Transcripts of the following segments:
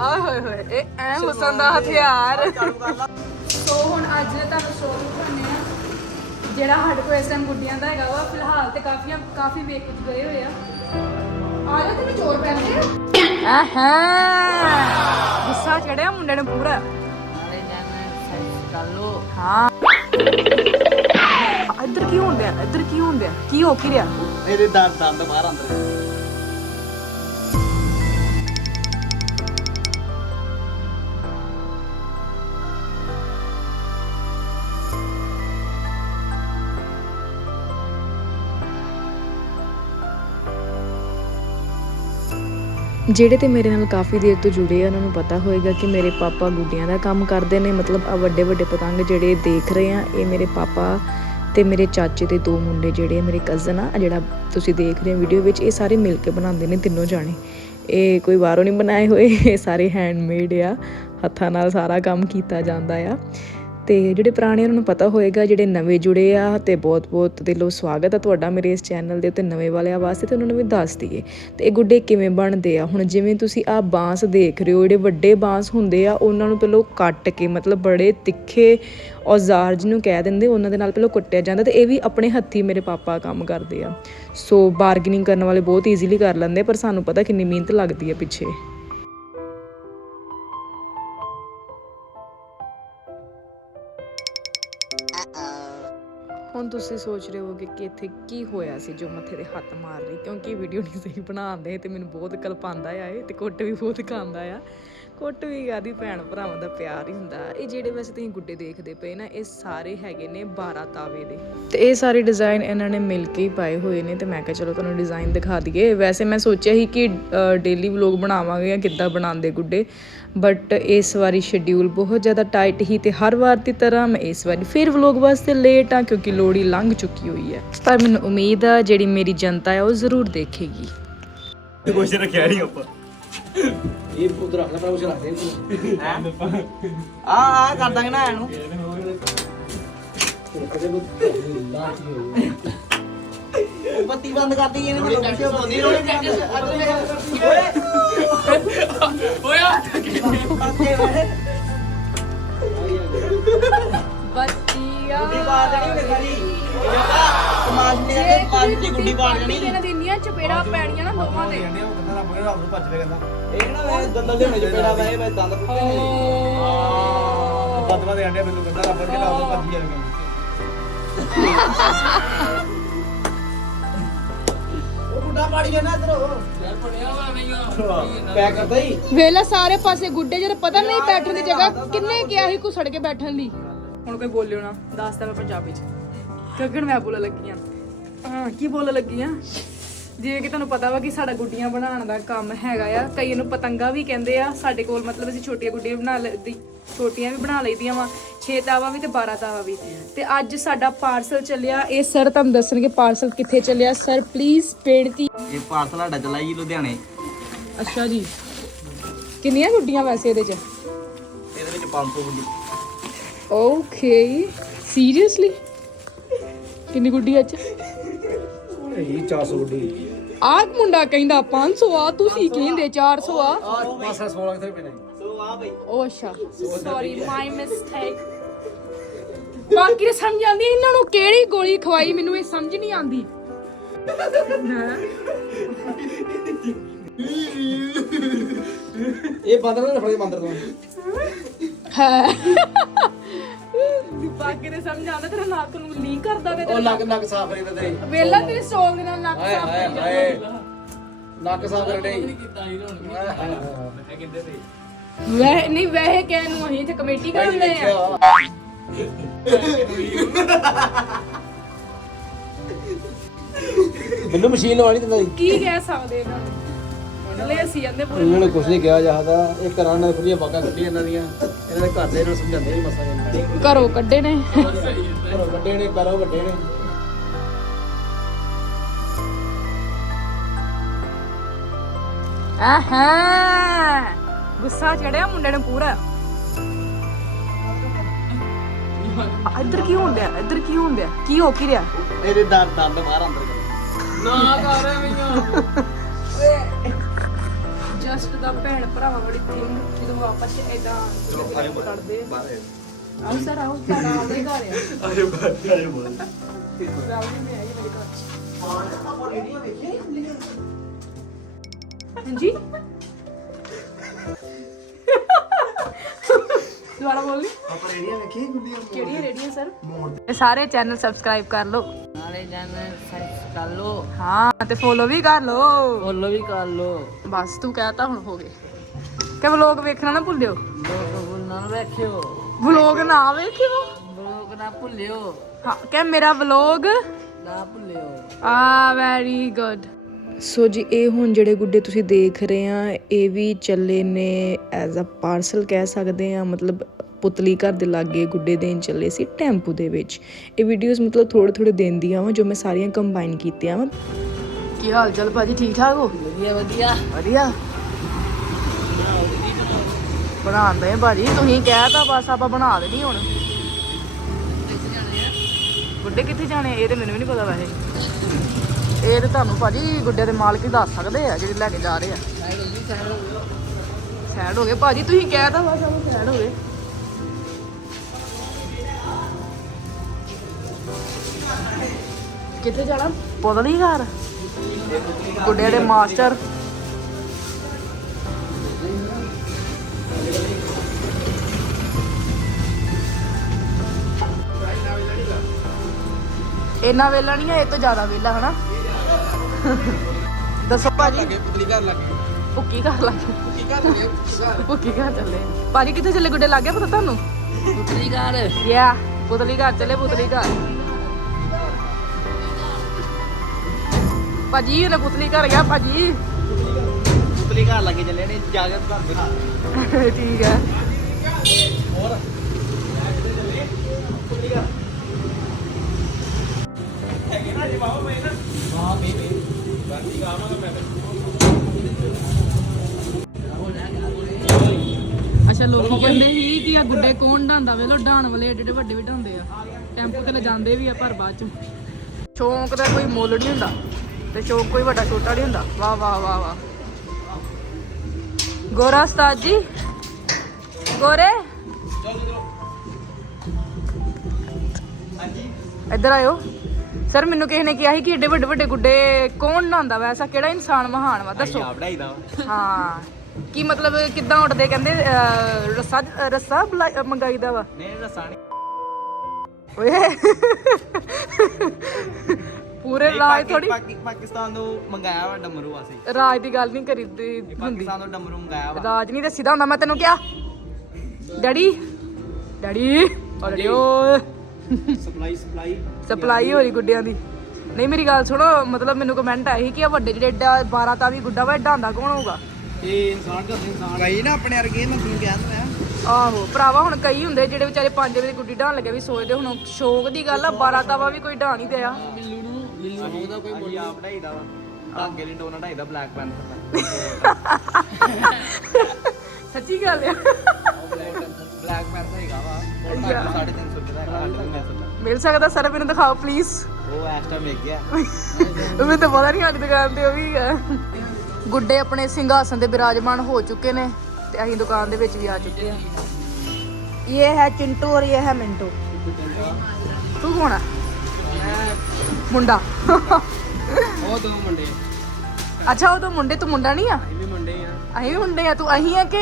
ਆਏ ਹੋਏ ਹੋਏ ਇਹ ਐ ਹੁਸਨ ਦਾ ਹਥਿਆਰ। ਸੋ ਹੁਣ ਅੱਜ ਤੁਹਾਨੂੰ ਸ਼ੋਅ ਦਿਖਾਉਂਦੇ ਆ ਜਿਹੜਾ ਸਾਡੇ ਕੋਲ ਇਸ ਟਾਈਮ ਗੁੱਡੀਆਂ ਦਾ ਹੈਗਾ ਵਾ ਫਿਲਹਾਲ ਤੇ ਕਾਫੀ ਕਾਫੀ ਵੇਖ ਕੁਝ ਗਏ ਹੋਏ ਆ। ਆ ਜਾ ਤੈਨੂੰ ਚੋਰ ਪੈਂਦੇ ਆ ਆਹਾਂ ਗੁੱਸਾ ਚੜਿਆ ਮੁੰਡੇ ਨੂੰ ਪੂਰਾ। ਹਾਂ। ਇੱਧਰ ਕੀ ਹੁੰਦਿਆ ਇੱਧਰ ਕੀ ਹੁੰਦਿਆ ਕੀ ਹੋ ਕੀ ਰਿਹਾ? ਇਹਦੇ ਦੰਦ ਦੰਦ ਬਾਹਰ ਅੰਦਰ। ਜਿਹੜੇ ਤੇ ਮੇਰੇ ਨਾਲ ਕਾਫੀ ਦੇਰ ਤੋਂ ਜੁੜੇ ਆ, ਉਹਨਾਂ ਨੂੰ ਪਤਾ ਹੋਏਗਾ ਕਿ ਮੇਰੇ ਪਾਪਾ ਗੁੱਡੀਆਂ ਦਾ ਕੰਮ ਕਰਦੇ ਨੇ। ਮਤਲਬ ਆ ਵੱਡੇ ਵੱਡੇ ਪਤੰਗ ਜਿਹੜੇ ਦੇਖ ਰਹੇ ਆ, ਇਹ ਮੇਰੇ ਪਾਪਾ ਤੇ ਮੇਰੇ ਚਾਚੇ ਦੇ ਦੋ ਮੁੰਡੇ ਜਿਹੜੇ ਮੇਰੇ ਕਜ਼ਨ ਆ ਜਿਹੜਾ ਤੁਸੀਂ ਦੇਖ ਰਹੇ ਹੋ ਵੀਡੀਓ ਵਿੱਚ, ਇਹ ਸਾਰੇ ਮਿਲ ਕੇ ਬਣਾਉਂਦੇ ਨੇ ਤਿੰਨੋਂ ਜਾਣੇ। ਇਹ ਕੋਈ ਬਾਹਰੋਂ ਨਹੀਂ ਬਣਾਏ ਹੋਏ, ਇਹ ਸਾਰੇ ਹੈਂਡਮੇਡ ਆ। ਹੱਥਾਂ ਨਾਲ ਸਾਰਾ ਕੰਮ ਕੀਤਾ ਜਾਂਦਾ ਆ। ਤੇ ਜਿਹੜੇ ਪੁਰਾਣੇ ਉਹਨਾਂ ਨੂੰ ਪਤਾ ਹੋਏਗਾ, ਜਿਹੜੇ ਨਵੇਂ ਜੁੜੇ ਆ ਤੇ ਬਹੁਤ-ਬਹੁਤ ਦਿਲੋਂ ਸਵਾਗਤ ਆ ਤੁਹਾਡਾ ਮੇਰੇ ਇਸ ਚੈਨਲ ਦੇ ਉੱਤੇ ਨਵੇਂ ਵਾਲਿਆਂ ਵਾਸਤੇ ਤੇ ਉਹਨਾਂ ਨੂੰ ਵੀ ਦੱਸ ਦਈਏ। ਤੇ ਇਹ ਗੁੱਡੇ ਕਿਵੇਂ ਬਣਦੇ ਆ? ਹੁਣ ਜਿਵੇਂ ਤੁਸੀਂ ਆ ਬਾਂਸ ਦੇਖ ਰਹੇ ਹੋ, ਜਿਹੜੇ ਵੱਡੇ ਬਾਂਸ ਹੁੰਦੇ ਆ, ਉਹਨਾਂ ਨੂੰ ਪਹਿਲਾਂ ਕੱਟ ਕੇ ਮਤਲਬ ਬੜੇ ਤਿੱਖੇ ਔਜ਼ਾਰ ਜਿਹਨੂੰ ਕਹਿ ਦਿੰਦੇ, ਉਹਨਾਂ ਦੇ ਨਾਲ ਪਹਿਲਾਂ ਕੁੱਟਿਆ ਜਾਂਦਾ ਤੇ ਇਹ ਵੀ ਆਪਣੇ ਹੱਥੀ ਮੇਰੇ ਪਾਪਾ ਕੰਮ ਕਰਦੇ ਆ। ਸੋ ਬਾਰਗੇਨਿੰਗ ਕਰਨ ਵਾਲੇ ਬਹੁਤ ਈਜ਼ੀਲੀ ਕਰ ਲੈਂਦੇ ਪਰ ਸਾਨੂੰ ਪਤਾ ਕਿੰਨੀ ਮਿਹਨਤ ਲੱਗਦੀ ਆ ਪਿੱਛੇ। ਹੁਣ ਤੁਸੀਂ ਸੋਚ ਰਹੇ ਹੋਗੇ ਕਿ ਇੱਥੇ ਕੀ ਹੋਇਆ ਸੀ ਜੋ ਮੱਥੇ ਦੇ ਹੱਥ ਮਾਰ ਰਹੀ? ਕਿਉਂਕਿ ਵੀਡੀਓ ਨਹੀਂ ਸਹੀ ਬਣਾਉਂਦੇ ਤੇ ਮੈਨੂੰ ਬਹੁਤ ਕਲਪਾਉਂਦਾ ਆ, ਇਹ ਤੇ ਕੁੱਟ ਵੀ ਬਹੁਤ ਖਾਂਦਾ ਆ। ਕੁੱਟ ਵੀ ਕਾਦੀ ਭੈਣ ਭਰਾਵਾਂ ਦਾ ਪਿਆਰ ਹੀ ਹੁੰਦਾ। ਇਹ ਜਿਹੜੇ ਵੈਸੇ ਤੁਸੀਂ ਗੁੱਡੇ ਦੇਖਦੇ ਪਏ ਨਾ, ਇਹ ਸਾਰੇ ਹੈਗੇ ਨੇ 12 ਤਾਵੇ ਦੇ। ਤੇ ਇਹ ਸਾਰੇ ਡਿਜ਼ਾਈਨ ਇਹਨਾਂ ਨੇ ਮਿਲ ਕੇ ਹੀ ਪਾਏ ਹੋਏ ਨੇ ਤੇ ਮੈਂ ਕਿਹਾ ਚਲੋ ਤੁਹਾਨੂੰ ਡਿਜ਼ਾਈਨ ਦਿਖਾ ਦਈਏ। ਵੈਸੇ ਮੈਂ ਸੋਚਿਆ ਸੀ ਕਿ ਡੇਲੀ ਵਲੌਗ ਬਣਾਵਾਂਗੇ ਜਾਂ ਕਿੱਦਾਂ ਬਣਾਉਂਦੇ ਗੁੱਡੇ। ਬਟ ਇਸ ਵਾਰੀ ਸ਼ਡਿਊਲ ਬਹੁਤ ਜ਼ਿਆਦਾ ਟਾਈਟ ਹੀ ਤੇ ਹਰ ਵਾਰ ਦੀ ਤਰ੍ਹਾਂ ਮੈਂ ਇਸ ਵਾਰੀ ਫਿਰ ਵਲੌਗ ਵਾਸਤੇ ਲੇਟ ਆ ਕਿਉਂਕਿ ਲੋੜੀ ਲੰਘ ਚੁੱਕੀ ਹੋਈ ਹੈ। ਪਰ ਮੈਨੂੰ ਉਮੀਦ ਆ ਜਿਹੜੀ ਮੇਰੀ ਜਨਤਾ ਹੈ ਉਹ ਜ਼ਰੂਰ ਦੇਖੇਗੀ। ਕੁਛ ਰੱਖਿਆ ਨਹੀਂ ਆਪਾਂ। ਇਹ ਉਧਰ ਰੱਖ ਲੈ ਪਰ ਉਹ ਰੱਖ ਦੇ ਆ ਆ ਕਰ ਦਾਂਗੇ ਨਾ ਇਹਨੂੰ। ਬੱਤੀ ਬੰਦ ਕਰ ਦਈਏ ਇਹਨੇ ਮੈਨੂੰ ਟੈਂਸ਼ਨ ਹੁੰਦੀ ਰੋਣੀ ਬੱਤੀਆ ਗੁੱਡੀ ਬਾਹਰ ਜਾਣੀ ਉਹਨੇ ਸਾਰੀ। ਸਮਾਜ ਨੇ ਸਮਾਜ ਦੀ ਗੁੱਡੀ ਬਾਹਰ ਜਾਣੀ। ਇਹਨਾਂ ਦੀ ਇੰਨੀਆਂ ਚਪੇੜਾ ਪੈਣੀਆਂ ਨਾ ਦੋਵਾਂ ਦੇ ਕਹਿੰਦੇ ਉਹ ਕਹਿੰਦਾ ਰੱਬ ਨੇ ਰੱਬ ਨੂੰ ਭੱਜ ਵੇ ਕਹਿੰਦਾ। ਇਹ ਨਾ ਵੇ ਦੰਦਲ ਦੇ ਵਿੱਚ ਪੇੜਾ ਵੇ ਮੈਂ ਦੰਦ ਪੁੱਟੇ ਨੇ। ਬਦਵਾ ਦੇ ਮੈਨੂੰ ਕਹਿੰਦਾ ਰੱਬ ਨੇ ਰੱਬ ਨੂੰ ਭੱਜ ਜਾਵੇ ਉਹ ਗੁੱਡਾ ਪਾੜੀ ਜਾਣਾ ਇਧਰ। ਯਾਰ ਪੜਿਆ ਵਾ ਨਹੀਂ ਪੈਕ ਕਰਦਾ ਹੀ। ਵੇਲਾ ਸਾਰੇ ਪਾਸੇ ਗੁੱਡੇ ਜਦ ਪਤਾ ਨਹੀਂ ਬੈਠਣ ਦੀ ਜਗ੍ਹਾ ਕਿੰਨੇ ਕਿਹਾ ਸੀ ਘੁਸੜ ਕੇ ਬੈਠਣ ਲਈ? ਹੁਣ ਕੋਈ ਬੋਲਿਓ ਨਾ ਦੱਸਦਾ ਮੈਂ ਪੰਜਾਬੀ ਚ। ਗਗਨ ਮੈਂ ਬੋਲਣ ਲੱਗੀ ਆ। ਹਾਂ ਕੀ ਬੋਲਣ ਲੱਗੀ ਆ? ਜਿਵੇਂ ਕਿ ਤੁਹਾਨੂੰ ਪਤਾ ਵਾ ਕਿ ਸਾਡਾ ਗੁੱਡੀਆਂ ਬਣਾਉਣ ਦਾ ਕੰਮ ਹੈਗਾ ਆ ਕਈ ਇਹਨੂੰ ਪਤੰਗਾ ਵੀ ਕਹਿੰਦੇ ਆ ਸਾਡੇ ਕੋਲ ਮਤਲਬ ਅਸੀਂ ਛੋਟੀਆਂ ਗੁੱਡੀਆਂ ਬਣਾ ਲੈਦੀ ਛੋਟੀਆਂ ਵੀ ਬਣਾ ਲਈਦੀਆਂ ਵਾ 6 ਤਾਵਾ ਵੀ ਤੇ 12 ਤਾਵਾ ਵੀ। ਤੇ ਅੱਜ ਸਾਡਾ ਪਾਰਸਲ ਚੱਲਿਆ ਇਹ ਸਰ ਤੁਹਾਨੂੰ ਦੱਸਣਗੇ ਪਾਰਸਲ ਕਿੱਥੇ ਚੱਲਿਆ। ਸਰ ਪਲੀਜ਼ ਬੇਨਤੀ ਇਹ ਪਾਰਸਲ ਸਾਡਾ ਚਲਾ ਜੀ ਲੁਧਿਆਣੇ। ਅੱਛਾ ਜੀ। ਕਿੰਨੀਆਂ ਗੁੱਡੀਆਂ ਵੈਸੇ ਇਹਦੇ ਚ? ਇਹਦੇ ਵਿੱਚ 500 ਗੁੱਡੀ। ਓਕੇ ਸੀਰੀਅਸਲੀ ਕਿੰਨੀ ਗੁੱਡੀ ਅੱਜ? ਇਹ 400 ਗੁੱਡੀ। ਆਹ ਮੁੰਡਾ ਕਹਿੰਦਾ 500 ਆ ਤੁਸੀਂ ਕਹਿੰਦੇ 400 ਆ? ਆ ਪਾਸਾ 16 ਕਿੱਥੇ ਪਏ ਅੱਛਾ। ਸੌਰੀ ਮਾਈ ਮਿਸਟੇਕ ਬਾਕੀ ਤਾਂ ਸਮਝ ਆਉਂਦੀ ਇਹਨਾਂ ਨੂੰ ਕਿਹੜੀ ਗੋਲੀ ਖਵਾਈ ਮੈਨੂੰ ਇਹ ਸਮਝ ਨਹੀਂ ਆਉਂਦੀ। ਇਹ ਬਾਂਦਰ ਨੇ ਫੜੇ ਬਾਂਦਰ ਤੋਂ। ਹੈ। ਬਾਕੀ ਤਾਂ ਸਮਝ ਆਉਂਦਾ ਤੇਰਾ ਨੱਕ ਨੂੰ ਲੀਕ ਕਰਦਾ ਵੇ ਉਹ ਲੱਗ ਲੱਗ ਸਾਫ਼ ਕਰੀ ਤੇ ਵੇਲਾ ਤੇਰੇ ਸਟੋਲ ਦੇ ਨਾਲ ਨੱਕ ਹਾਏ ਸਾਫ਼ ਹਾਏ ਹਾਏ। ਨੱਕ ਸਾਫ਼ ਕਰ ਨਹੀਂ ਵੈਸੇ ਨਹੀਂ ਵੈਸੇ ਕਹਿਣ ਨੂੰ ਅਸੀਂ ਇੱਥੇ ਕਮੇਟੀ ਕਰਾਉਂਦੇ ਆ। ਮੈਨੂੰ ਮਸ਼ੀਨ ਲਵਾਣੀ ਦਿੰਦਾ ਕੀ ਕਹਿ ਸਕਦੇ ਇਹਨਾਂ ਨੂੰ? ਚਲੇ ਅਸੀਂ ਜਾਂਦੇ ਪੂਰੇ ਇਹਨਾਂ ਨੂੰ ਕੁਝ ਨਹੀਂ ਕਿਹਾ ਜਾਂਦਾ ਇਹ ਘਰਾਂ ਨਾਲ ਖੁੱਲੀਆਂ ਬਾਕਾਂ ਕੱਢੀ ਇਹਨਾਂ ਦੀਆਂ। ਇਹਨਾਂ ਦੇ ਘਰ ਦੇ ਨੂੰ ਸਮਝਾਉਂਦੇ ਨਹੀਂ ਮਸਾ ਇਹਨਾਂ ਘਰੋਂ ਕੱਢੇ ਨੇ। ਘਰੋਂ ਵੱਡੇ ਨੇ ਪੈਰੋਂ ਵੱਡੇ ਨੇ। ਆਹਾਂ। ਗੁੱਸਾ ਚੜਿਆ ਮੁੰਡੇ ਨੂੰ ਪੂਰਾ। ਆ, ਇੱਧਰ ਕੀ ਹੁੰਦਿਆ ਇੱਧਰ ਕੀ ਹੁੰਦਿਆ ਕੀ ਹੋ ਕੀ ਰਿਹਾ? ਇਹਦੇ ਦੰਦ ਦੰਦ ਬਾਹਰ ਅੰਦਰ ਕਰ ਜਸਟ ਟਰਸਟ ਦਾ ਭੈਣ ਭਰਾਵਾਂ ਵਾਲੀ ਥਿੰਗ ਜਦੋਂ ਆਪਸ ਚ ਇਦਾਂ ਕਰਦੇ ਆਓ ਸਰ ਆਓ ਤੁਹਾਡਾ ਆਪਦਾ ਹੀ ਘਰ ਆ ਆਇਓ ਬਾਹਰ ਆਇਓ ਬਾਹਰ। ਰਾਵਲੀ ਮੈਂ ਆਈ ਮੇਰੇ ਘਰ ਚ। ਹਾਂਜੀ? ਦੁਬਾਰਾ ਬੋਲੀ ਆਪਾਂ ਰੇੜੀਆਂ ਵੇਖੀ ਗੁੱਡੀਆਂ ਕਿਹੜੀਆਂ ਰੇਡੀਆਂ ਸਰ? ਇਹ ਸਾਰੇ ਚੈਨਲ ਸਬਸਕ੍ਰਾਈਬ ਕਰ ਲਓ। ਨਾਲੇ ਚੈਨਲ ਸਰਚ ਕਰ ਲੋ ਹਾਂ ਤੇ ਫੋਲੋ ਵੀ ਕਰ ਲਓ। ਫੋਲੋ ਵੀ ਕਰ ਲੋ ਬਸ ਤੂੰ ਕਹਿਤਾ ਹੁਣ ਹੋ ਗਏ। ਕਿ ਵਲੋਗ ਵੇਖਣਾ ਨਾ ਭੁੱਲਿਓ। ਨਾ ਵੇਖਿਓ। ਵਲੋਗ ਨਾ ਵੇਖਿਓ। ਲੋਕ ਨਾ ਭੁੱਲਿਓ। ਹਾਂ ਕਿ ਮੇਰਾ ਵਲੋਗ ਨਾ ਭੁੱਲਿਓ। ਆ ਵੈਰੀ ਗੁੱਡ ਸੋ ਜੀ ਇਹ ਹੁਣ ਜਿਹੜੇ ਗੁੱਡੇ ਤੁਸੀਂ ਦੇਖ ਰਹੇ ਆ ਇਹ ਵੀ ਚੱਲੇ ਨੇ ਐਜ਼ ਅ ਪਾਰਸਲ ਕਹਿ ਸਕਦੇ ਆ ਮਤਲਬ ਪੁਤਲੀ ਘਰ ਦੇ ਲਾਗੇ ਗੁੱਡੇ ਦੇਣ ਚੱਲੇ ਸੀ ਟੈਂਪੂ ਦੇ ਵਿੱਚ। ਇਹ ਵੀਡੀਓਜ਼ ਮਤਲਬ ਥੋੜੇ ਥੋੜੇ ਦਿਨ ਦੀਆਂ ਵਾ ਜੋ ਮੈਂ ਸਾਰੀਆਂ ਕੰਬਾਈਨ ਕੀਤੀਆਂ ਵਾ। ਕੀ ਹਾਲ ਚਾਲ ਭਾਜੀ ਠੀਕ ਠਾਕ ਹੋ? ਵਧੀਆ ਵਧੀਆ। ਵਧੀਆ। ਬਣਾਉਂਦੇ ਭਾਜੀ ਤੁਸੀਂ ਕਹਿ ਤਾ ਬਸ ਆਪਾਂ ਬਣਾ ਦੇਣੀ ਹੁਣ। ਗੁੱਡੇ ਕਿੱਥੇ ਜਾਣੇ ਇਹ ਤੇ ਮੈਨੂੰ ਵੀ ਨਹੀਂ ਪਤਾ ਵੈਸੇ। ਇਹ ਤੇ ਤੁਹਾਨੂੰ ਭਾਜੀ ਗੁੱਡੇ ਦੇ ਮਾਲਕ ਹੀ ਦੱਸ ਸਕਦੇ ਆ ਜਿਹੜੇ ਲੈ ਕੇ ਜਾ ਰਹੇ ਆ। ਸੈਡ ਹੋ ਗਏ। ਭਾਜੀ ਤੁਸੀਂ ਕਹਿ ਤਾ ਬਸ ਆਪਾਂ ਸੈਡ ਹੋ ਗਏ। ਕਿੱਥੇ ਜਾਣਾ? ਪੋਦਲੀ ਘਰ ਗੁੱਡੇ ਦੇ ਮਾਸਟਰ। ਇੰਨਾ ਵੇਲਾ ਨਹੀਂ ਹੈ ਇਹ ਤੋਂ ਜ਼ਿਆਦਾ ਵੇਲਾ, ਹਨਾ? ਦੱਸੋ ਭਾਜੀ। ਪੁਤਲੀ ਘਰ ਲੱਗੇ। ਭੁੱਕੀ ਘਰ ਲੱਗੇ। ਕੀ ਘਰ ਲੱਗੇ ਭੁੱਕੀ ਘਰ। ਚੱਲੇ। ਭਾਜੀ ਕਿੱਥੇ ਚੱਲੇ? ਗੁੱਡੇ ਲੱਗੇ ਪਤਾ ਤੁਹਾਨੂੰ? ਪੁੱਤਰੀ ਘਰ। ਯਾ ਪੁਤਲੀ ਘਰ ਚੱਲੇ ਪੁਤਲੀ ਘਰ। ਭਾਜੀ ਉਹਨੇ ਪੁਤਲੀ ਘਰ ਗਿਆ ਭਾਜੀ। ਪੁੱਤਰੀ ਘਰ ਲੱਗੇ ਚੱਲੇ ਨੇ ਜਾ ਕੇ ਘਰ ਦੇ ਠੀਕ ਹੈ। ਅੱਛਾ ਲੋਕੀ ਕਹਿੰਦੇ ਸੀ ਕਿ ਆ ਗੁੱਡੇ ਕੌਣ ਢਾਂਦਾ ਵੇ ਲੋ ਢਾਣ ਵਾਲੇ ਏਡੇ ਏਡੇ ਵੱਡੇ ਵੀ ਢਾਉਂਦੇ ਆ। ਟੈਂਪੂ ਤੇ ਲਿਜਾਂਦੇ ਵੀ ਆ ਪਰ ਬਾਅਦ ਚ। ਸ਼ੌਂਕ ਦਾ ਕੋਈ ਮੁੱਲ ਨਹੀਂ ਹੁੰਦਾ ਤੇ ਸ਼ੌਂਕ ਕੋਈ ਵੱਡਾ ਛੋਟਾ ਨਹੀਂ ਹੁੰਦਾ। ਵਾਹ ਵਾਹ ਵਾਹ ਵਾਹ। ਗੋਰਾ ਉਸਤਾਦ ਜੀ? ਗੋਰੇ? ਇੱਧਰ ਆਇਓ। ਸਰ ਮੈਨੂੰ ਕਿਸੇ ਨੇ ਕਿਹਾ ਸੀ ਕਿ ਏਡੇ ਵੱਡੇ ਵੱਡੇ ਗੁੱਡੇ ਕੌਣ ਨਹਾਉਂਦਾ ਵਾ? ਐਸਾ ਕਿਹੜਾ ਇਨਸਾਨ ਮਹਾਨ ਵਾ? ਦੱਸੋ। ਬਣਾਈਦਾ ਹਾਂ। ਕੀ ਮਤਲਬ ਕਿੱਦਾਂ ਉੱਡਦੇ ਕਹਿੰਦੇ ਅਹ, ਰੱਸਾ ਰੱਸਾ ਬੁਲਾ- ਮੰਗਾਈਦਾ ਵਾ? ਨਹੀਂ ਰਸਾਣੀ ਓਏ। ਪੂਰੇ ਰਾਜ ਥੋੜੀ ਪਾਕਿਸਤਾਨ ਤੋਂ ਮੰਗਾਇਆ ਵਾ ਡਮਰੂ ਅਸੀਂ ਰਾਜ ਦੀ ਗੱਲ ਨਹੀਂ ਕਰੀਦੀ ਹੁੰਦੀ। ਪਾਕਿਸਤਾਨ ਤੋਂ ਡਮਰੂ ਮੰਗਾਇਆ ਵਾ। ਰਾਜ ਨਹੀਂ ਦੱਸੀਦਾ ਹੁੰਦਾ ਮੈਂ ਤੈਨੂੰ ਕਿਹਾ। Daddy. Daddy. Supply supply. Supply ਹੋ ਰਹੀ ਗੁੱਡਿਆਂ ਦੀ। ਨਹੀਂ ਮੇਰੀ ਗੱਲ ਸੁਣੋ ਮਤਲਬ ਮੈਨੂੰ ਕਮੈਂਟ ਆਇਆ ਸੀ ਕਿ ਆ ਵੱਡੇ ਜਿਹੜੇ ਏਡਾ 12 ਤਾਂ ਵੀ ਗੁੱਡਾ ਵਾ ਏਡਾ ਹੁੰਦਾ ਕੌਣ ਹੋਊਗਾ? ਇਹ ਇਨਸਾਨ ਦਾ ਇਨਸਾਨ। ਕਈ ਨਾ ਆਪਣੇ ਵਰਗੇ ਮੈਂ ਤੁਹਾਨੂੰ ਕਹਿੰਦਾ ਮੈਂ ਆਹੋ ਭਰਾਵਾ ਹੁਣ ਕਈ ਹੁੰਦੇ ਜਿਹੜੇ ਵਿਚਾਰੇ 5 ਵਜੇ ਗੁੱਡੀ ਢਾਣ ਲੱਗੇ ਵੀ ਸੋਚਦੇ ਹੁਣ ਸ਼ੌਕ ਦੀ ਗੱਲ ਆ 12 ਤਾਵਾ ਵੀ ਕੋਈ ਢਾਣ ਹੀ ਦਿਆ। ਬਿੱਲੂ ਨੂੰ ਬਿੱਲੂ ਨੂੰ ਉਹਦਾ ਕੋਈ ਆਪ ਢਾਈਦਾ ਵਾ ਧਾਗੇ ਲਈ ਡੋਨਾ ਢਾਈਦਾ ਬਲੈਕ ਪੈਂਥਰ ਸੱਚੀ ਗੱਲ ਆ। ਬਲੈਕ ਪੈਂਥਰ ਹੈਗਾ ਵਾ। ਉਹ ਢਾਈ 350 ਦਾ ਹੈਗਾ ਸਾਡੇ ਕੋਲ ਮਿਲ ਸਕਦਾ ਸਰ ਮੈਨੂੰ ਦਿਖਾਓ ਪਲੀਜ਼ ਉਹ ਟਾਈਮ ਮਿਲ ਗਿਆ। ਮੈਨੂੰ ਤਾਂ ਪਤਾ ਨਹੀਂ ਸਾਡੀ ਦੁਕਾਨ ਤੇ ਉਹ ਵੀ ਗੁੱਡੇ ਆਪਣੇ ਸਿੰਘਾਸਨ ਤੇ ਬਿਰਾਜਮਾਨ ਹੋ ਚੁੱਕੇ ਨੇ ਤੇ ਅਸੀਂ ਦੁਕਾਨ ਦੇ ਵਿੱਚ ਵੀ ਆ ਚੁੱਕੇ ਹਾਂ। ਇਹ ਹੈ ਚਿੰਟੂ ਔਰ ਇਹ ਹੈ ਮਿੰਟੂ। ਤੂੰ ਕੌਣ ਆ? ਮੁੰਡਾ। ਉਹ ਦੋ ਮੁੰਡੇ। ਅੱਛਾ ਉਹ ਤਾਂ ਮੁੰਡੇ ਤੂੰ ਮੁੰਡਾ ਨਹੀਂ ਆ ਆ? ਅਸੀਂ ਮੁੰਡੇ ਆ ਤੂੰ ਅਸੀਂ ਆ ਕਿ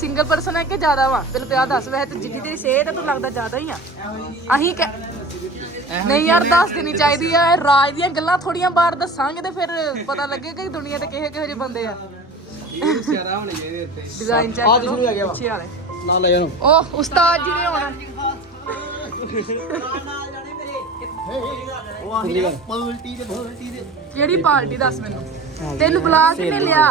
ਸਿੰਗਲ ਪਰਸਨ ਹੈ ਕਿ ਜ਼ਿਆਦਾ ਵਾ? ਤੈਨੂੰ ਤੇ ਆ ਦੱਸ ਵੈਸੇ ਤੇ ਜਿੱਦੀ ਤੇਰੀ ਸਿਹਤ ਹੈ ਤੂੰ ਲੱਗਦਾ ਜ਼ਿਆਦਾ ਹੀ ਆ। ਕਿ ਨਹੀਂ ਯਾਰ ਦੱਸ ਦੇਣੀ ਚਾਹੀਦੀ ਆ ਇਹ ਰਾਜ ਦੀਆਂ ਗੱਲਾਂ ਥੋੜੀਆਂ ਬਾਹਰ ਦੱਸਾਂਗੇ ਤੇ ਫਿਰ ਪਤਾ ਲੱਗੇਗਾ ਕਿ ਦੁਨੀਆ ਤੇ ਕਿਹੋ ਕਿਹੋ ਜਿਹੇ ਬੰਦੇ ਆ। ਇਹ ਸਿਆਰਾ ਹੋਣੇ ਚਾਹੀਦੇ ਇੱਥੇ ਡਿਜ਼ਾਈਨ ਚੈੱਕ ਆਹ ਕਰੋ ਸ਼ੁਰੂ ਹੋ ਗਿਆ ਵਾ। ਪਿੱਛੇ ਵਾਲੇ। ਨਾਲ ਲੈ ਜਾਣੋ। ਉਹ ਉਸਤਾਦ ਜੀ ਨੇ ਆਉਣਾ। ਉਹ ਆਹੀ ਨਾ ਪਲਟੀ ਤੇ ਭਲਟੀ ਤੇ। ਕਿਹੜੀ ਪਾਰਟੀ ਦੱਸ ਮੈਨੂੰ? ਤੈਨੂੰ ਬੁਲਾ ਕੇ ਨਹੀਂ ਲਿਆ।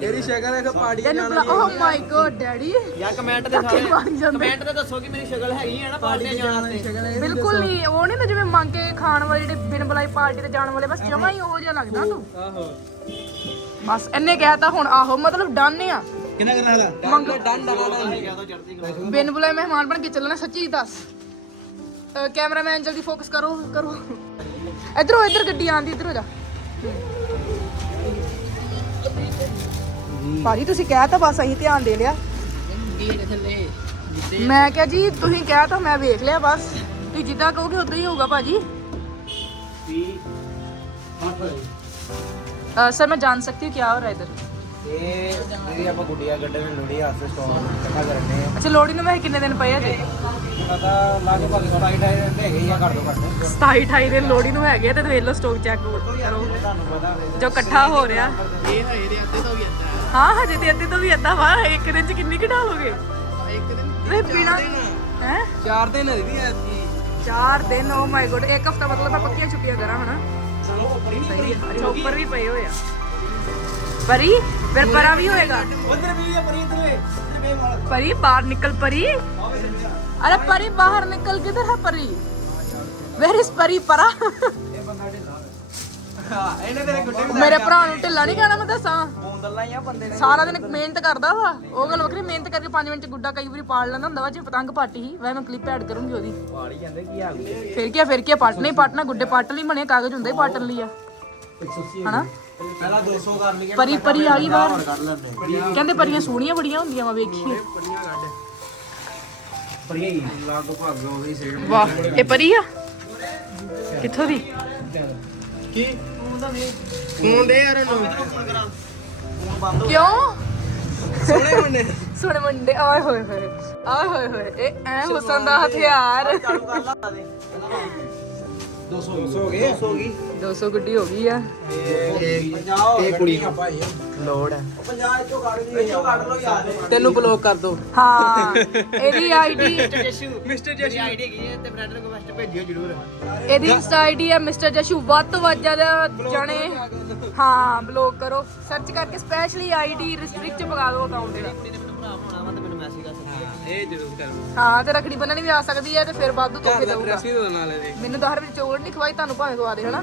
ਤੇਰੀ ਸ਼ਕਲ ਹੈ ਕਿ ਪਾਰਟੀ ਤੈਨੂੰ ਬੁਲਾ ਓ ਮਾਈ ਗੋਡ ਡੈਡੀ ਯਾ ਕਮੈਂਟ ਮਾਰ ਜਾਂਦੇ। ਕਮੈਂਟ ਤੇ ਦੱਸੋ ਕਿ ਮੇਰੀ ਸ਼ਕਲ ਹੈਗੀ ਹੈ ਨਾ ਪਾਰਟੀ ਤੇ ਜਾਣ ਵਾਸਤੇ। ਬਿਲਕੁਲ ਨਹੀਂ ਉਹ ਨਹੀਂ ਨਾ ਜਿਵੇਂ ਮੰਗ ਕੇ ਖਾਣ ਵਾਲੇ ਜਿਹੜੇ ਬਿਨ ਬੁਲਾਈ ਪਾਰਟੀ ਤੇ ਜਾਣ ਵਾਲੇ ਬਸ ਜਮਾ ਹੀ ਉਹ ਜਿਹਾ ਲੱਗਦਾ ਤੂੰ। ਆਹੋ। ਬਸ ਇਹਨੇ ਕਹਿਤਾ ਹੁਣ ਆਹੋ ਮਤਲਬ ਡਨ ਆ। ਕਿੰਨਾ ਕਰਨਾ ਹੈਗਾ ਮੰਗ ਚੜਦੀ ਕਲਾ ਬਿਨ ਬੁਲਾਏ ਮਹਿਮਾਨ ਬਣ ਕੇ ਚੱਲਣਾ ਸੱਚੀ ਦੱਸ। ਕੈਮਰਾਮੈਨ ਜਲਦੀ ਫੋਕਸ ਕਰੋ ਕਰੋ। ਇਧਰੋਂ ਇਧਰ ਗੱਡੀ ਆਂਦੀ ਇਧਰੋਂ ਜਾ। ਭਾਜੀ ਤੁਸੀਂ ਕਹਿ ਤਾਂ ਬਸ ਅਸੀਂ ਧਿਆਨ ਦੇ ਲਿਆ ਮੈਂ ਕਿਹਾ ਜੀ ਤੁਸੀਂ ਕਹਿ ਤਾਂ ਮੈਂ ਵੇਖ ਲਿਆ ਬਸ ਤੁਸੀਂ ਜਿੱਦਾਂ ਕਹੋਗੇ ਉਦਾਂ ਹੀ ਹੋਊਗਾ ਭਾਜੀ सर मैं जान सकती हूँ क्या हो रहा है इधर ਇਹ ਜਿਹੜੀ ਆਪਾਂ ਗੁੱਡੀਆਂ ਗੱਡੇ ਵਿੱਚ ਲੋੜੀ ਹਾਸੇ ਸਟੋਰ ਇਕੱਠਾ ਕਰਨੇ ਆ ਅੱਛਾ ਲੋੜੀ ਨੂੰ ਵੈਸੇ ਕਿੰਨੇ ਦਿਨ ਪਏ ਆ ਜੀ ਪਤਾ ਲਗਭਗ 27 28 ਦਿਨ ਤੇ ਹੈਗੇ ਹੀ ਆ ਘੱਟ ਤੋਂ ਘੱਟ 27 28 ਦਿਨ ਲੋੜੀ ਨੂੰ ਹੈਗੇ ਆ ਤੇ ਵੇਖ ਲਓ ਸਟਾਕ ਚੈੱਕ ਕਰੋ ਤੁਹਾਨੂੰ ਪਤਾ ਜੋ ਇਕੱਠਾ ਹੋ ਰਿਹਾ ਇਹ ਹਜੇ ਦੇ ਅੱਧੇ ਤੋਂ ਵੀ ਅੱਧਾ ਹਾਂ ਹਜੇ ਤੇ ਅੱਧੇ ਤੋਂ ਵੀ ਅੱਧਾ ਵਾ ਇੱਕ ਦਿਨ ਚ ਕਿੰਨੀ ਕਢਾ ਲੋਗੇ ਇੱਕ ਦਿਨ oh ਪੱਕੀਆਂ ਛੁੱਟੀਆਂ ਕਰਾਂ ਵੀ ਪਰੀ ਫਿਰ ਪਰਾ ਵੀ ਹੋਏਗਾ? ਉਧਰ ਵੀ ਆ ਪਰੀ ਇਧਰ ਵੇ ਪਰੀ ਬਾਹਰ ਨਿਕਲ ਪਰੀ। ਅਰੇ ਪਰੀ ਬਾਹਰ ਨਿਕਲ ਕਿਧਰ ਹੈ ਪਰੀ? ਵੇਰ ਇਸ ਪਰੀ ਪਰਾ? ਇਹ ਬੰਦਾ ਢਿੱਲਾ ਹੈ ਇਹਨੇ ਤੇਰੇ ਗੁੱਡੇ ਮੇਰੇ ਭਰਾ ਨੂੰ ਢਿੱਲਾ ਨਹੀਂ ਕਹਿਣਾ ਮੈਂ ਦੱਸਾਂ। ਬੋਂਦਲਾਂ ਹੀ ਆ ਬੰਦੇ ਨੇ। ਸਾਰਾ ਦਿਨ ਮਿਹਨਤ ਕਰਦਾ ਵਾ। ਉਹ ਗੱਲ ਵੱਖਰੀ ਮਿਹਨਤ ਕਰਕੇ 5 ਮਿੰਟ ਚ ਗੁੱਡਾ ਕਈ ਵਾਰੀ ਪਾੜ ਲੈਂਦਾ ਹੁੰਦਾ ਵਾ ਜੇ ਪਤੰਗ ਪਾਟੀ ਹੀ ਵੈ ਮੈਂ ਕਲਿੱਪ ਐਡ ਕਰੂੰਗੀ ਉਹਦੀ। ਵਾਲੀ ਜਾਂਦੇ ਕੀ ਆ ਗਏ ਫਿਰ ਕੀ ਆ, ਫਿਰ ਕੀ ਆ, ਪੱਟ ਨਹੀਂ ਪੱਟਣਾ ਗੁੱਡੇ ਪੱਟ ਲਈ ਬਣੇ ਕਾਗਜ਼ ਹੁੰਦਾ ਹੀ ਪੱਟਣ ਲਈ ਆ। ਹਨਾ? ਪਹਿਲਾਂ 200 ਕਰ ਲਈਏ ਪਰੀ ਪਰੀ ਆ ਗਈ ਬਾਹਰ। ਕੱਢ ਕਹਿੰਦੇ ਪਰੀਆਂ ਸੋਹਣੀਆਂ ਬੜੀਆਂ ਹੁੰਦੀਆਂ ਵਾ ਵੇਖੀਏ ਪਰੀਆਂ ਹੀ ਲਗਭਗ ਹੋ ਗਈ ਸੇਡ ਵਾਹ ਇਹ ਪਰੀ ਆ? ਕਿੱਥੋਂ ਦੀ? ਕੀ? ਫੋਨ ਦੇ ਯਾਰ ਉਹਨੂੰ। ਕਿਉਂ? ਸੋਹਣੇ ਮੁੰਡੇ। ਸੁਣ ਮੁੰਡੇ ਆਏ ਹੋਏ ਹੋਏ। ਆਏ ਹੋਏ ਹੋਏ। ਇਹ ਐ ਹੁਸਨ ਦਾ ਹਥਿਆਰ। ਚਾਲੂ ਕਰ ਲਾ ਦੇ 200 200 ਹੋ ਗਏ 200 ਹੋ ਗਈ 200 ਗੱਡੀ ਹੋ ਗਈ ਆ। ਇਹ 50 ਇਹ ਕੁੜੀ ਲੋੜ ਹੈ 50 ਚੋਂ ਕੱਢ ਲਈ ਚੋਂ ਕੱਢ ਲਓ ਯਾਰ। ਤੈਨੂੰ ਬਲੌਕ ਕਰ ਦੋ। ਹਾਂ। ਇਹਦੀ ID Jashu. Mister Jashu. ID ਹੈਗੀ ਹੈ ਤੇ ਫਰੈਂਡ ਰਿਕਵੈਸਟ ਭੇਜਿਓ ਜਰੂਰ। ਇਹਦੀ ਇੰਸਟਾ ਆਈਡੀ ਹੈ ਮਿਸਟਰ ਜਸ਼ੂ। ਵੱਧ ਤੋਂ ਵੱਧ ਜ਼ਿਆਦਾ ਜਣੇ ਹਾਂ ਬਲੌਕ ਕਰੋ। ਸਰਚ ਕਰਕੇ ਸਪੈਸ਼ਲੀ ਆਈਡੀ ਰਿਸਟ੍ਰਿਕਟ ਚ ਪਕਾ ਦਿਓ ਅਕਾਊਂਟ ਇਹਦਾ ਇਹ ਜਰੂਰ ਕਰ। ਹਾਂ ਤੇ ਰਖੜੀ ਬੰਨਣੀ ਵੀ ਆ ਸਕਦੀ ਹੈ ਤੇ ਫਿਰ ਵਾਧੂ ਤੋਹਫੇ ਦਊਗਾ। ਦੋ ਨਾਲ ਇਹਦੇ ਮੈਨੂੰ ਦਹਰ ਵਿੱਚ ਚੋਕਲੇਟ ਨਹੀਂ ਖਵਾਈ ਤੁਹਾਨੂੰ ਭਾਵੇਂ ਖਵਾ ਦੇ ਹਨਾ?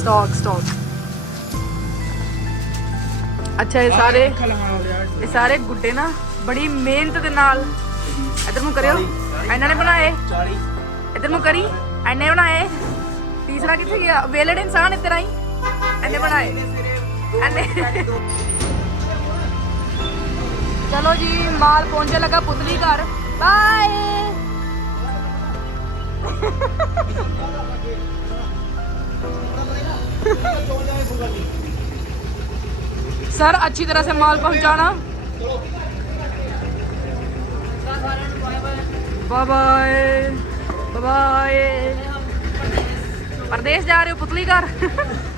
Stock stock. ਅੱਛਾ ਇਹ ਸਾਰੇ ਇਹ ਸਾਰੇ ਗੁੱਡੇ ਨਾ ਬੜੀ ਮਿਹਨਤ ਦੇ ਨਾਲ। ਇਧਰ ਨੂੰ ਕਰਿਓ। ਇਹਨਾਂ ਨੇ ਬਣਾਏ। 40 ਇਧਰ ਨੂੰ ਕਰੀ। ਐਨੇ ਬਣਾਏ। ਤੀਸਰਾ ਕਿੱਥੇ ਗਿਆ? ਵੇਲੜ ਇਨਸਾਨ ਇਤਰਾ ਹੀ ਐਨੇ ਬਣਾਏ। ਐਨੇ ਚਲੋ ਜੀ ਮਾਲ ਪਹੁੰਚੇ ਲਗਾ ਪੁਤਲੀ ਘਰ ਬਾਏ सर अच्छी तरह से माल पहुंचाना बाय बाय बाय प्रदेश जा रहे हो पुतली घर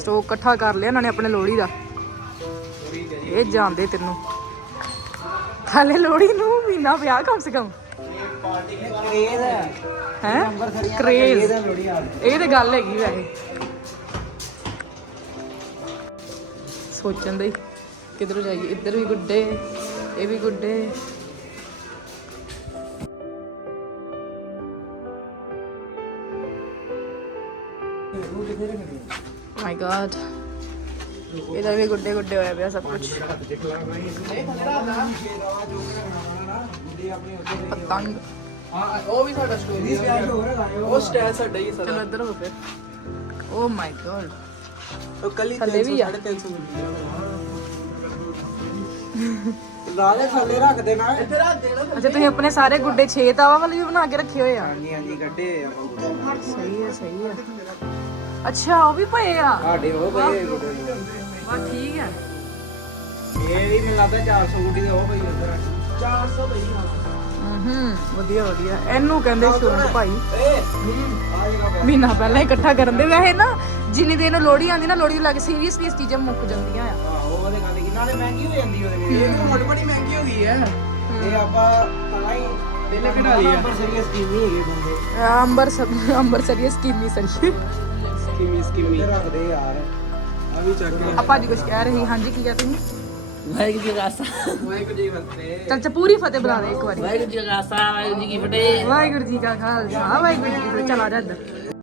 ਸਟੋਕ ਇਕੱਠਾ ਕਰ ਲਿਆ ਇਹਨਾਂ ਨੇ ਆਪਣੇ ਲੋਹੜੀ ਦਾ। ਇਹ ਜਾਂਦੇ ਤੈਨੂੰ। ਹਾਲੇ ਲੋਹੜੀ ਨੂੰ ਮਹੀਨਾ ਵਿਆਹ ਕਮ ਸੇ ਕਮ। ਕਰੇਜ਼ ਹੈ? ਹੈ ਇਹ ਤੇ ਗੱਲ ਹੈਗੀ ਵੈਸੇ। ਸੋਚਣ ਦੇ ਕਿਧਰੋਂ ਜਾਈਏ? ਇੱਧਰ ਵੀ ਗੁੱਡੇ, ਇਹ ਵੀ ਗੁੱਡੇ। ਸਾਡਾ ਹੀ ਚਲੋ ਇੱਧਰ ਹੋ ਫਿਰ ਓ ਮਾਈ ਗॉड ਉਹ ਕੱਲੀ ਥੱਲੇ ਵੀ ਆ। 350 ਮਿਲੀ ਰਾਲੇ ਥੱਲੇ ਰੱਖ ਦੇਣਾ ਇੱਥੇ ਰੱਖ ਦੇਣਾ ਅੱਛਾ ਤੁਸੀਂ ਆਪਣੇ ਸਾਰੇ ਗੁੱਡੇ ਛੇ ਤਾਵਾ ਵਾਲੇ ਵੀ ਬਣਾ ਕੇ ਰੱਖੇ ਹੋਏ ਆ ਹਾਂਜੀ ਹਾਂਜੀ ਗੱਡੇ ਆ ਸਹੀ ਹੈ ਸਹੀ ਹੈ ਅੱਛਾ ਉਹ ਵੀ ਪਏ ਆ? ਸਾਡੇ ਉਹ ਪਈ ਗੁੱਡੇ। ਵਾਹ ਠੀਕ ਹੈ ਇਹ ਵੀ ਮੈਨੂੰ ਲੱਗਦਾ 400 ਗੁੱਡੀ ਦੇ ਉਹ ਪਈ ਅੰਦਰ 400 ਪਈ ਹੂੰ ਵਧੀਆ ਵਧੀਆ। ਇਹਨੂੰ ਕਹਿੰਦੇ ਸ਼ੌਂਕ ਭਾਈ। ਆ ਮਹੀਨਾ ਪਹਿਲਾਂ ਇਕੱਠਾ ਕਰਨ ਦੇ। ਵੈਸੇ ਨਾ ਜਿੰਨੀ ਦਿਨ ਲੋੜੀ ਆਉਂਦੀ ਨਾ ਲੋੜੀ ਲੱਗ ਸੀਰੀਅਸਲੀ ਇਸ ਚੀਜ਼ਾਂ ਮੁੱਕ ਜਾਂਦੀਆਂ ਆ। ਆਹੋ ਉਹਦੇ ਗੱਲ ਕੀ ਨਾਲੇ ਮਹਿੰਗੀ ਹੋ ਜਾਂਦੀ ਉਹਦੇ ਵਿੱਚ। ਇਹ ਤਾਂ ਹੁਣ ਬੜੀ ਮਹਿੰਗੀ ਹੋ ਗਈ ਹੈ। ਇਹ ਆਪਾਂ ਤਾਂ ਹੀ ਪਹਿਲੇ ਕਢਾ ਲਈ ਆ। ਪਰ ਸੀਰੀਅਸ ਟੀਮ ਨਹੀਂ ਹੈਗੇ ਬੰਦੇ ਆਹ ਅੰਬਰ ਸਭ ਅੰਬਰ ਸਰੀਏ ਸਕੀਮੀ ਸਰੀ ਸਕਿਮੀ ਸਕਿਮੀ ਇਹ ਰੱਖਦੇ ਯਾਰ? ਆ ਵੀ ਚੱਕ ਕੇ ਆਪਾਂ ਜੀ ਕੁਝ ਕਹਿ ਰਹੀ ਹਾਂਜੀ ਕੀ ਕਹਿ ਤੁਸੀਂ? ਵਾਹਿਗੁਰੂ ਜੀ ਕਾ ਖਾਲਸਾ। ਵਾਹਿਗੁਰੂ ਜੀ ਚੱਲ ਚਾ ਪੂਰੀ ਫਤਿਹ ਬੁਲਾ ਦੇ ਇੱਕ ਵਾਰੀ। ਵਾਹਿਗੁਰੂ ਜੀ ਕਾ ਖਾਲਸਾ ਵਾਹਿਗੁਰੂ ਜੀ ਕੀ ਫਤਿਹ। ਵਾਹਿਗੁਰੂ ਜੀ ਕਾ ਖਾਲਸਾ ਵਾਹਿਗੁਰੂ ਜੀ ਕੀ ਫਤਿਹ। ਚਲ ਆ ਜਾ ਇੱਧਰ।